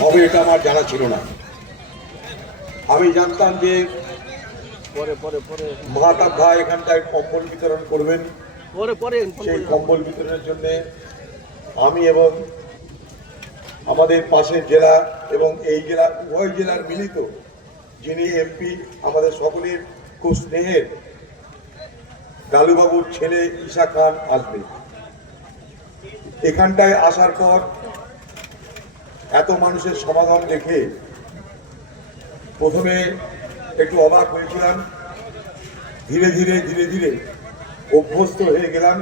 হবে এটা আমার জানা ছিল না। আমি জানতাম যে মাহতাব ভাই এখানটায় কম্বল বিতরণ করবেন। সেই কম্বল বিতরণের জন্য আমি এবং আমাদের পাশের জেলা এবং এই জেলা উভয় জেলার মিলিত যিনি এমপি আমাদের সকলের খুব স্নেহের ডালুবাবুর ছেলে ঈশা খান আসবে। এখানটায় আসার পর এত মানুষের সমাগম দেখে প্রথমে একটু অবাক হয়েছিলাম, ধীরে ধীরে ধীরে ধীরে অভ্যস্ত হয়ে গেলাম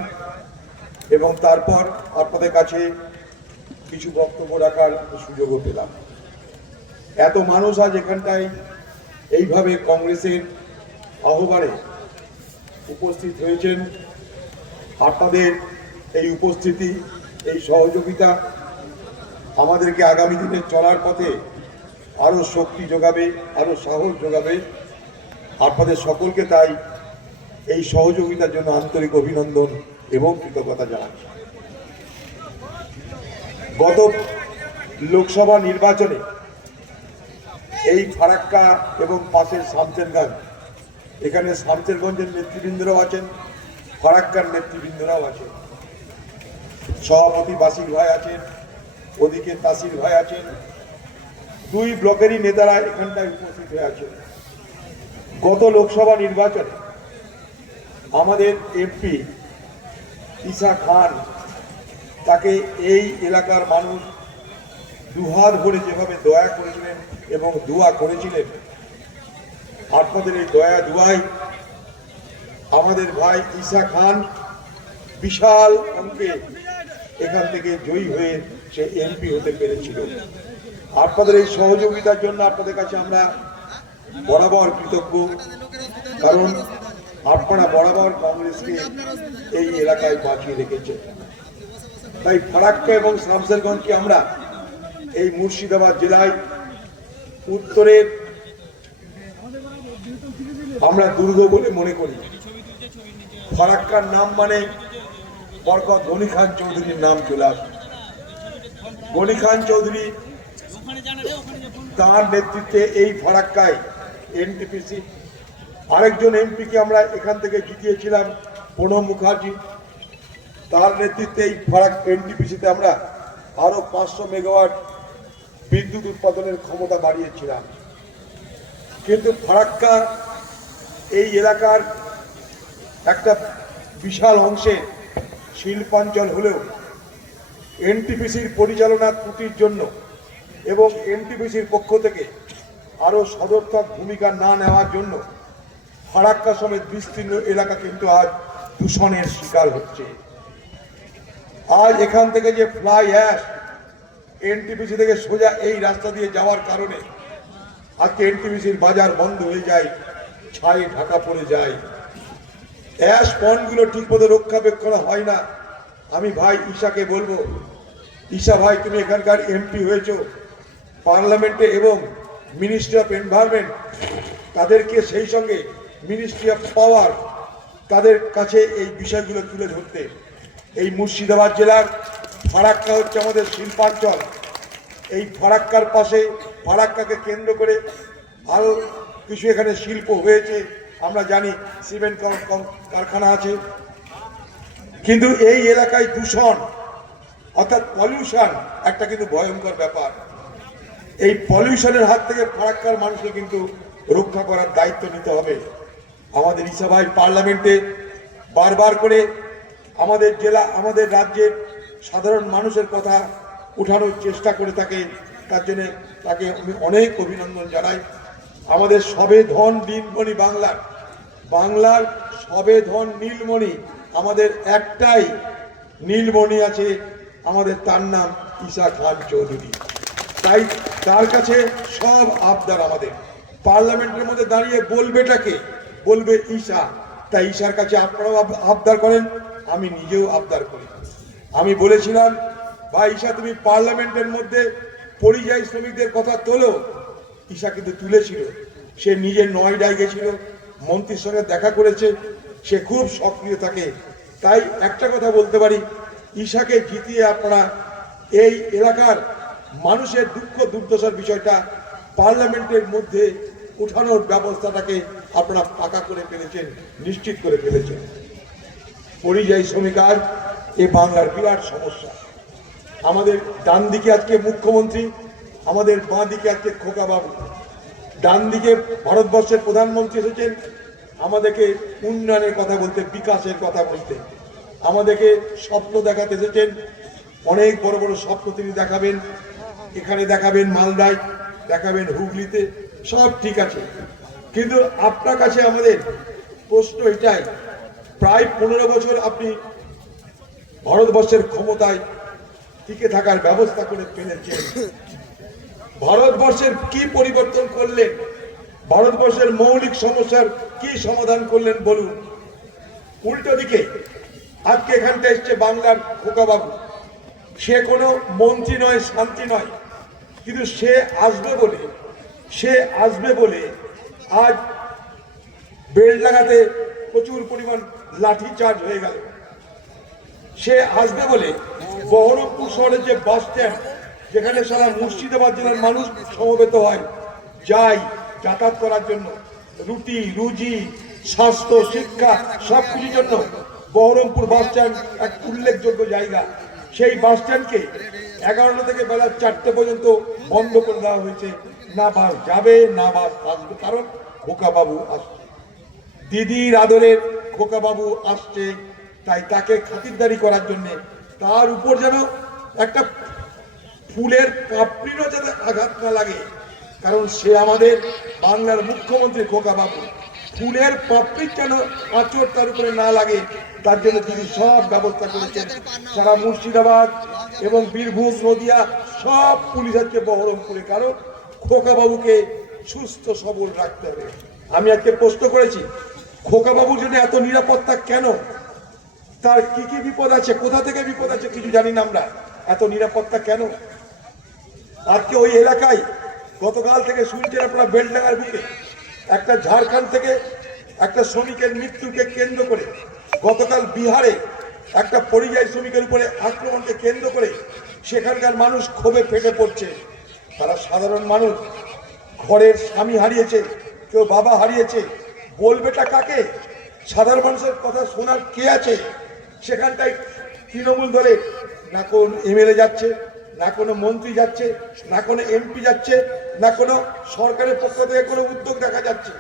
এবং তারপর আপনাদের কাছে কিছু বক্তব্য রাখার সুযোগও পেলাম। এত মানুষ আজ এখানটায় এইভাবে কংগ্রেসের আহ্বানে উপস্থিত হয়েছেন। আপনাদের এই উপস্থিতি, এই সহযোগিতা আমাদেরকে আগামী দিনে চলার পথে আরো শক্তি যোগাবে, আরো সাহস যোগাবে। আপনাদের সকলকে তাই এই সহযোগিতার জন্য আন্তরিক অভিনন্দন এবং কৃতজ্ঞতা জানাচ্ছি। গত লোকসভা নির্বাচনে এই ফারাক্কা এবং পাশের শামসেরগঞ্জ, এখানে শামসেরগঞ্জের নেতৃবৃন্দরাও আছেন, ফারাক্কার নেতৃবৃন্দরাও আছেন, সভাপতি বাসির ভাই আছেন, ওদিকে তাসির ভাই আছেন, দুই ব্লকেরই নেতারা এখানটায় উপস্থিত হয়ে আছেন। গত লোকসভা নির্বাচনে আমাদের এমপি ঈশা খান, তাকে এই এলাকার মানুষ দুহাত ভরে যেভাবে দয়া করেছিলেন এবং দোয়া করেছিলেন, আপনাদের এই দয়া দুয়াই আমাদের ভাই ঈশা খান বিশাল অঙ্কে এখান থেকে জয়ী হয়ে সে এমপি হতে পেরেছিল। আপনাদের এই সহযোগিতার জন্য আপনাদের কাছে আমরা বরাবর কৃতজ্ঞ, কারণ আপনারা বরাবর কংগ্রেসকে এই এলাকায় বাঁচিয়ে রেখেছেন। তাই ফারাক্কা এবং শামসেরগঞ্জকে আমরা এই মুর্শিদাবাদ জেলায় উত্তরের আমরা দুর্গ বলে মনে করি। ফারাক্কার নাম মানে বরকত গনি খান চৌধুরীর নাম চলে আসে। গনি খান চৌধুরী তার নেতৃত্বে এই ফারাক্কায় এনটিপিসি, আরেকজন এমপিকে আমরা এখান থেকে জিতিয়েছিলাম প্রণব মুখার্জি, তার নেতৃত্বে এই ফারাক্কা এনটিপিসিতে আমরা আরো 500 মেগাওয়াট বিদ্যুৎ উৎপাদনের ক্ষমতা বাড়িয়েছিলাম। কিন্তু ফারাক্কা এই এলাকার একটা বিশাল অংশে শিল্পাঞ্চল হলেও এনটিপিসির পরিচালনা ত্রুটির জন্য এবং এনটিপিসির পক্ষ থেকে আরো সদর্থক ভূমিকা না নেওয়ার জন্য ফারাক্কা সমেত বিস্তীর্ণ এলাকা কিন্তু আজ দূষণের শিকার হচ্ছে। আজ এখান থেকে যে ফ্লাই অ্যাশ এনটিপিসি থেকে সোজা এই রাস্তা দিয়ে যাওয়ার কারণে আজকে এনটিপিসির বাজার বন্ধ হয়ে যায়, ছাই ঢাকা পড়ে যায়, অ্যাশ পন্ডগুলো ঠিকমতো রক্ষণাবেক্ষণ হয় না। আমি ভাই ঈশাকে বলবো, ঈশা ভাই তুমি এখানকার এমপি হয়েছো পার্লামেন্টে এবং মিনিস্ট্রি অফ এনভায়রনমেন্ট, তাদেরকে সেই সঙ্গে মিনিস্ট্রি অফ পাওয়ার, তাদের কাছে এই বিষয়গুলো তুলে ধরতে। এই মুর্শিদাবাদ জেলার ফারাক্কা হচ্ছে আমাদের শিল্পাঞ্চল। এই ফারাক্কার পাশে ফারাক্কাকে কেন্দ্র করে আরও কিছু এখানে শিল্প হয়েছে, আমরা জানি সিমেন্ট কারখানা আছে। কিন্তু এই এলাকায় দূষণ অর্থাৎ পলিউশন একটা কিন্তু ভয়ঙ্কর ব্যাপার। এই পলিউশনের হাত থেকে ফারাক্কার মানুষকে কিন্তু রক্ষা করার দায়িত্ব নিতে হবে। আমাদের ঈশা ভাই পার্লামেন্টে বারবার করে আমাদের জেলা, আমাদের রাজ্যের সাধারণ মানুষের কথা উঠানোর চেষ্টা করে থাকে, তার জন্য তাকে আমি অনেক অভিনন্দন জানাই। আমাদের সবে ধন নীলমণি, বাংলার সবে ধন নীলমণি, আমাদের একটাই নীলমণি আছে আমাদের, তার নাম ঈশা খান চৌধুরী। তাই তার কাছে সব আবদার আমাদের পার্লামেন্টের মধ্যে দাঁড়িয়ে বলবেটাকে বলবে ঈশা। তাই ঈশার কাছে আপনারাও আবদার করেন, আমি নিজেও আবদার করি। আমি বলেছিলাম ভাই ঈশা তুমি পার্লামেন্টের মধ্যে পরিযায়ী শ্রমিকদের কথা তোলো, ঈশা কিন্তু তুলেছিল। সে নিজে নয়ডায় গেছিল, মন্ত্রীর সঙ্গে দেখা করেছে, সে খুব সক্রিয় থাকে। তাই একটা কথা বলতে পারি, ঈশাকে জিতিয়ে আপনারা এই এলাকার মানুষের দুঃখ দুর্দশার বিষয়টা পার্লামেন্টের মধ্যে উঠানোর ব্যবস্থাটাকে আপনারা পাকা করে ফেলেছেন, নিশ্চিত করে ফেলেছেন। পরিযায়ী শ্রমিকার এ বাংলার বিরাট সমস্যা। আমাদের ডান দিকে আজকে মুখ্যমন্ত্রী, আমাদের বাঁ দিকে আজকে খোকাবাবু। ডান দিকে ভারতবর্ষের প্রধানমন্ত্রী এসেছেন আমাদেরকে উন্নয়নের কথা বলতে, বিকাশের কথা বলতে, আমাদেরকে স্বপ্ন দেখাতে এসেছেন। অনেক বড় বড় স্বপ্ন তিনি দেখাবেন, এখানে দেখাবেন মালদায়, দেখাবেন হুগলিতে, সব ঠিক আছে। কিন্তু আপনার কাছে আমাদের প্রশ্ন এটাই, প্রায় 15 বছর আপনি ভারতবর্ষের ক্ষমতায় টিকে থাকার ব্যবস্থা করে ফেলেছেন। ভারতবর্ষের কি পরিবর্তন করলেন? ভারতবর্ষের মৌলিক সমস্যার কি সমাধান করলেন বলুন? উল্টো দিকে আজকে এখানটা এসছে বাংলার খোকাবাবু। সে কোনো মন্ত্রী নয়, শান্তি নয়, কিন্তু সে আসবে বলে আজ বেলডাঙ্গাতে প্রচুর পরিমাণ লাঠি চার্জ হয়ে গেল। সে আসবে বলে বহরমপুর শহরের যে বাস স্ট্যান্ড, যেখানে সারা মুর্শিদাবাদ জেলার মানুষ সমবেত হয়, যায় যাতায়াত করার জন্য, রুটি রুজি, স্বাস্থ্য, শিক্ষা সবকিছুর জন্য বহরমপুর বাস স্ট্যান্ড এক উল্লেখযোগ্য জায়গা। সেই বাস স্ট্যান্ডকে 11টা থেকে বেলা 4টে পর্যন্ত বন্ধ করে দেওয়া হয়েছে। না বাস যাবে, না বাস আসবে, কারণ খোকাবাবু আসছে, দিদির আদরের খোকাবাবু আসছে। তাই তাকে খাতিরদারি করার জন্য তার উপর যেন একটা ফুলের পাপড়িরও যাতে আঘাত না লাগে, কারণ সে আমাদের বাংলার মুখ্যমন্ত্রী খোকাবাবু। ফুলের পাপড়ির যেন আঁচড় তার উপরে না লাগে, তার জন্য তিনি সব ব্যবস্থা করেছেন। সারা মুর্শিদাবাদ এবং বীরভূম, নদিয়া সব পুলিশ হচ্ছে বহরমপুরে, কারণ খোকাবাবুকে সুস্থ সবল রাখতে হবে। আমি আজকে প্রশ্ন করেছি, খোকাবাবুর জন্য এত নিরাপত্তা কেন? তার কি কি বিপদ আছে, কোথা থেকে বিপদ আছে কিছু জানি না আমরা, এত নিরাপত্তা কেন? আজকে ওই এলাকায় গতকাল থেকে শুনছেন আপনারা, বেলডাঙ্গার বুকে একটা ঝাড়খণ্ড থেকে একটা শ্রমিকের মৃত্যুকে কেন্দ্র করে, গতকাল বিহারে একটা পরিযায়ী শ্রমিকের উপরে আক্রমণকে কেন্দ্র করে সেখানকার মানুষ ক্ষোভে ফেটে পড়ছে। তারা সাধারণ মানুষ, ঘরের স্বামী হারিয়েছে, কেউ বাবা হারিয়েছে, বলবেটা কাকে? সাধারণ মানুষের কথা শোনার কে আছে? সেখানটায় তৃণমূল দলে না কোন এমএলএ যাচ্ছে, না কোনো মন্ত্রী যাচ্ছে, না কোনো এমপি যাচ্ছে, না কোনো সরকারের পক্ষ থেকে কোনো উদ্যোগ দেখা যাচ্ছে।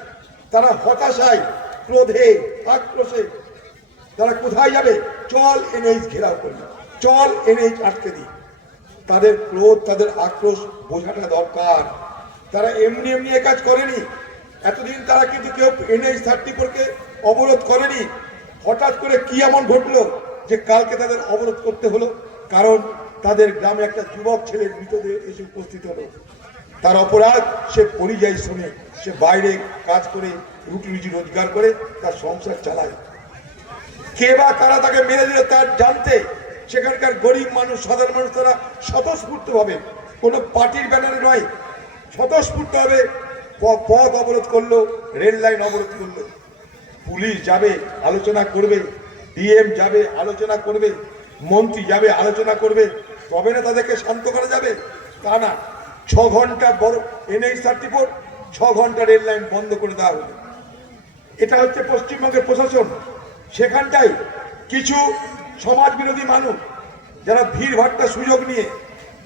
তারা হতাশায়, ক্রোধে, আক্রোশে তারা কোথায় যাবে? চল এনএইচ ঘেরাও করি, চল এনএইচ আটকে দিই। তাদের ক্রোধ, তাদের আক্রোশ বোঝাটা দরকার। তারা এমনি এমনি এ কাজ করেনি। এতদিন তারা কিন্তু কেউ এনএইচ 34কে অবরোধ করেনি। হঠাৎ করে কি এমন ঘটলো যে কালকে তাদের অবরোধ করতে হলো? কারণ তাদের গ্রামে একটা যুবক ছেলের মৃতদেহ এসে উপস্থিত হলো। তার অপরাধ, সে পরিযায়ী শ্রমিক, সে বাইরে কাজ করে রুটি রুজি রোজগার করে তার সংসার চালায়। কে বা কারা তাকে মেরে দিল তার জানতে সেখানকার গরিব মানুষ, সাধারণ মানুষ তারা স্বতঃস্ফূর্তভাবে, কোনো পার্টির ব্যানারে নয়, স্বতঃস্ফূর্তভাবে পথ অবরোধ করলো, রেল লাইন অবরোধ করলো। পুলিশ যাবে, আলোচনা করবে, ডিএম যাবে, আলোচনা করবে, মন্ত্রী যাবে, আলোচনা করবে, তবে না তাদেরকে শান্ত করা যাবে? তা না, 6 ঘন্টা বড় এনএইচ 34, 6 ঘন্টা রেল লাইন বন্ধ করে দেওয়া হলো। এটা হচ্ছে পশ্চিমবঙ্গের প্রশাসন। সেখানটাই কিছু সমাজ বিরোধী মানুষ যারা ভিড় ভাট্টা সুযোগ নিয়ে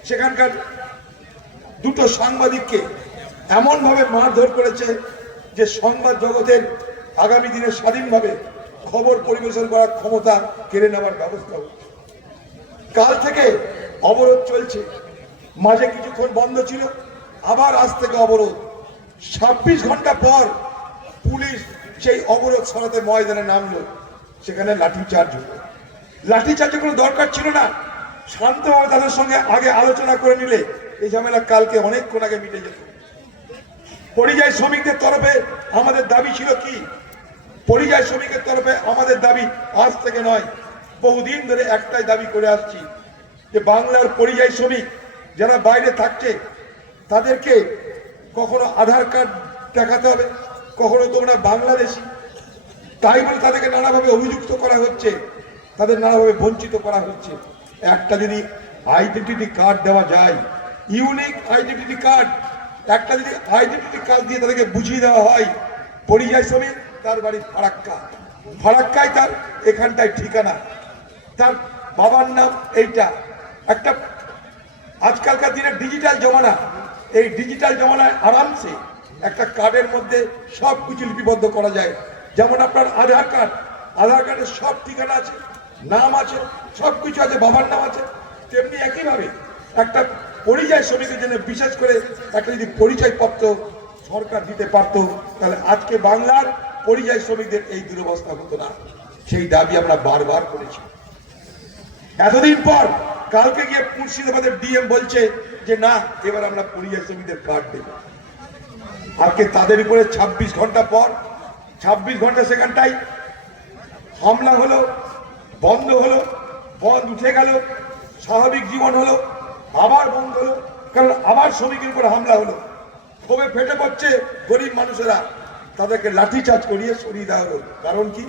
সেখানকার দুটো সাংবাদিককে এমনভাবে মারধর করেছে যে সংবাদ জগতের আগামী দিনে স্বাধীনভাবে খবর পরিবেশন করার ক্ষমতা কেড়ে নেওয়ার ব্যবস্থা হচ্ছে। কাল থেকে অবরোধ চলছে, মাঝে কিছুক্ষণ বন্ধ ছিল, আবার আজ থেকে অবরোধ। 26 ঘন্টা পর পুলিশ সেই অবরোধ সরাতে ময়দানে নামলো, সেখানে লাঠিচার্জ হলো। লাঠিচার্জের কোনো দরকার ছিল না। শান্তভাবে তাদের সঙ্গে আগে আলোচনা করে নিলে এই ঝামেলা কালকে অনেকক্ষণ আগে মিটে যেত। পরিযায়ী শ্রমিকদের তরফে আমাদের দাবি ছিল কি? পরিযায়ী শ্রমিকের তরফে আমাদের দাবি আজ থেকে নয়, বহুদিন ধরে একটাই দাবি করে আসছি, যে বাংলার পরিযায়ী শ্রমিক যারা বাইরে থাকছে তাদেরকে কখনো আধার কার্ড দেখাতে হবে, কখনো তোমরা বাংলাদেশি, তাই বলে তাদেরকে নানাভাবে অভিযুক্ত করা হচ্ছে, তাদের নানাভাবে বঞ্চিত করা হচ্ছে। একটা যদি আইডেন্টিটি কার্ড দেওয়া যায় ইউনিক আইডেন্টিটি কার্ড, একটা যদি আইডেন্টিটি কার্ড দিয়ে তাদেরকে বুঝিয়ে দেওয়া হয় পরিযায়ী শ্রমিক, তার বাড়ি ফারাক্কা, ফারাক্কায় তার এখানটায় ঠিকানা, তার বাবার নাম এইটা। একটা আজকালকার দিনে ডিজিটাল জমানা, এই ডিজিটাল জমানায় আরামসে একটা কার্ডের মধ্যে সব কিছু লিপিবদ্ধ করা যায়। যেমন আপনার আধার কার্ড, আধার কার্ডের সব ঠিকানা আছে, নাম আছে, সব কিছু আছে, বাবার নাম আছে। তেমনি একইভাবে একটা পরিযায়ী শ্রমিকের জন্য বিশেষ করে একটা যদি পরিচয়পত্র সরকার দিতে পারতো, তাহলে আজকে বাংলার পরিযায়ী শ্রমিকদের এই দুরবস্থা হতো না। সেই দাবি আমরা বারবার করেছি। এতদিন পর কালকে গিয়ে মুর্শিদাবাদের ডিএম বলছে যে না, এবার আমরা পরিযায়ী শ্রমিকদের কার্ড দেব। আজকে তাদের উপরে 26 ঘন্টা পর, 26 ঘন্টা সেখানটাই হামলা হলো, বন্ধ হলো, বন্ধ উঠে গেল, স্বাভাবিক জীবন হলো, আবার বন্ধ হলো, কারণ আবার শ্রমিকের উপর হামলা হলো। ক্ষোভে ফেটে পড়ছে গরিব মানুষেরা, তাদেরকে লাঠিচার্জ করিয়ে সরিয়ে দেওয়া হলো। কারণ কি?